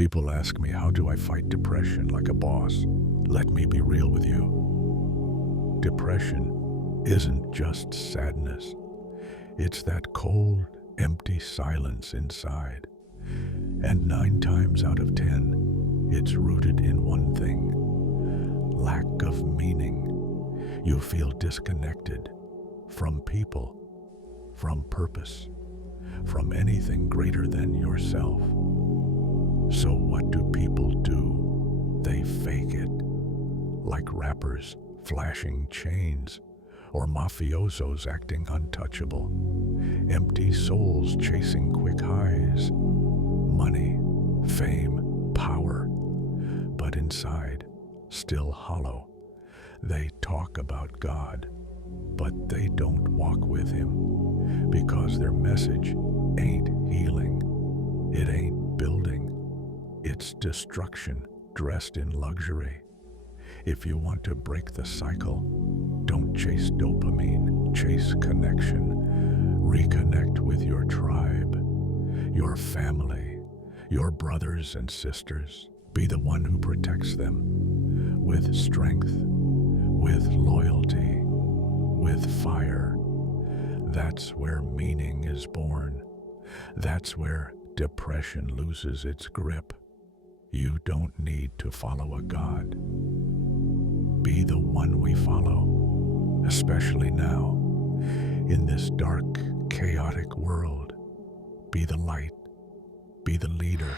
People ask me, how do I fight depression like a boss? Let me be real with you. Depression isn't just sadness. It's that cold, empty silence inside. And 9 times out of 10, it's rooted in one thing: lack of meaning. You feel disconnected from people, from purpose, from anything greater than yourself. So what do people do? They fake it, like rappers flashing chains or mafiosos acting untouchable. Empty souls chasing quick highs, money, fame, power, but inside, still hollow. They talk about God, but they don't walk with Him, because their message ain't healing. It ain't building. It's destruction dressed in luxury. If you want to break the cycle, don't chase dopamine, chase connection. Reconnect with your tribe, your family, your brothers and sisters. Be the one who protects them with strength, with loyalty, with fire. That's where meaning is born. That's where depression loses its grip. You don't need to follow a God. Be the one we follow, especially now, in this dark, chaotic world. Be the light, be the leader,